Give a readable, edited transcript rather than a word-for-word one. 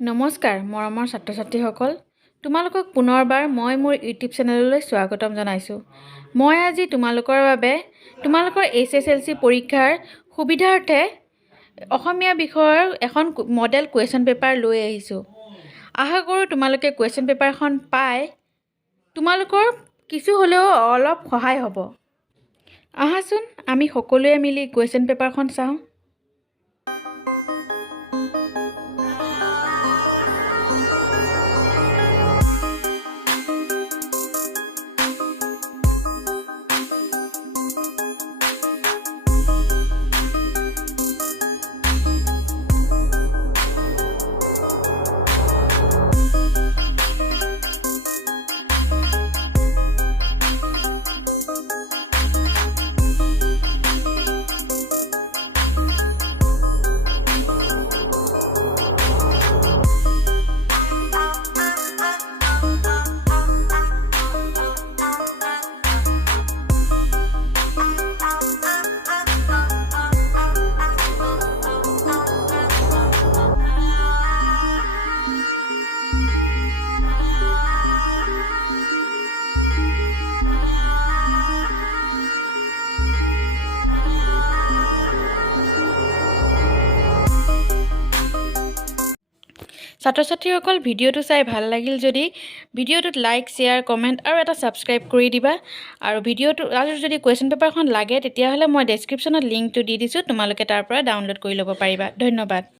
নমস্কাৰ মৰমৰ ছাত্ৰ-ছাত্ৰীসকল তোমালোকক পুনৰবাৰ মই মোৰ ইউটিউব চেনেললৈ স্বাগতম জনাইছো। মই আজি তোমালোকৰ বাবে তোমালোকৰ HSLC পৰীক্ষাৰ সুবিধাৰ্থে অসমীয়া বিষয়ৰ এখন মডেল কুৱেশ্যন পেপাৰ লৈ আহিছো। আশা কৰোঁ তোমালোকে কুৱেশ্যন পেপাৰখন পাই তোমালোকৰ কিছু হ'লেও অলপ সহায় হ'ব। আহাচোন আমি সকলোৱে মিলি কুৱেশ্যন পেপাৰখন চাওঁ। ছাত্ৰ-ছাত্ৰীসকল ভিডিঅ'টো চাই ভাল লাগিল যদি ভিডিঅ'টোত লাইক, শ্বেয়াৰ, কমেণ্ট আৰু এটা ছাবস্ক্ৰাইব কৰি দিবা। আৰু ভিডিঅ'টো আৰু যদি কুৱেশ্যন পেপাৰখন লাগে তেতিয়াহ'লে মই ডেছক্ৰিপশ্যনত লিংকটো দি দিছোঁ, তোমালোকে তাৰ পৰা ডাউনলোড কৰি ল'ব পাৰিবা। ধন্যবাদ।